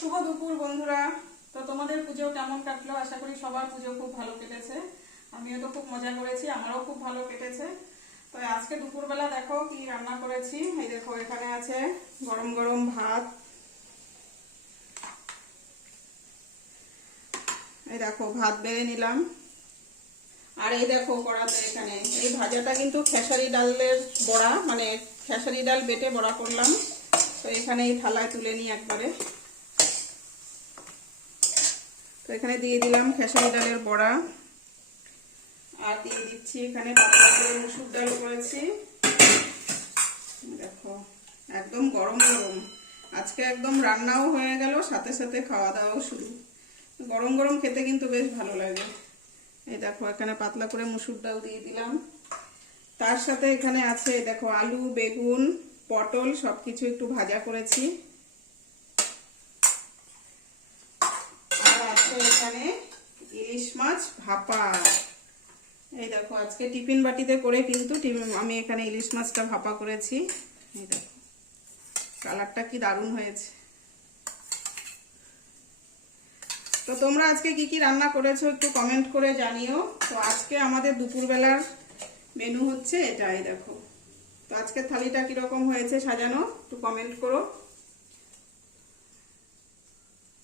শুভ দুপুর বন্ধুরা। তো তোমাদের পুজো কেমন কাটলো? আশা করি সবার পুজো খুব ভালো কেটেছে। আমিও তো খুব মজা করেছি, আমারও খুব ভালো কেটেছে। তো আজকে দুপুরবেলা দেখো কি রান্না করেছি। এই দেখো এখানে আছে গরম গরম ভাত, এই দেখো ভাত বেড়ে নিলাম। আর এই দেখো কড়াতে এখানে এই ভাজাটা কিন্তু খেসারি ডালের বড়া, মানে খেসারি ডাল বেটে বড়া করলাম। তো এখানে এই থালায় তুলে নিই একবারে। তো এখানে দিয়ে দিলাম খেসারি ডালের বড়া, আর দিয়ে দিচ্ছি এখানে পাতলা করে মুসুর ডাল করেছি। দেখো একদম গরম গরম, আজকে একদম রান্নাও হয়ে গেল, সাথে সাথে খাওয়া দাওয়াও শুরু। গরম গরম খেতে কিন্তু বেশ ভালো লাগে। এই দেখো এখানে পাতলা করে মুসুর ডাল দিয়ে দিলাম। তার সাথে এখানে আছে দেখো আলু, বেগুন, পটল সবকিছু একটু ভাজা করেছি। আর আছে এখানে ইলিশ মাছ ভাপা। এই দেখো আজকে টিফিন বাটিতে করে কিন্তু আমি এখানে ইলিশ মাছটা ভাপা করেছি। এই দেখো কালারটা কি দারুণ হয়েছে। তো তোমরা আজকে কি কি রান্না করেছো একটু কমেন্ট করে জানিও। তো আজকে আমাদের দুপুরবেলার মেনু হচ্ছে এটাই দেখো। তো আজকে থালিটা কিরকম হয়েছে সাজানো একটু কমেন্ট করো।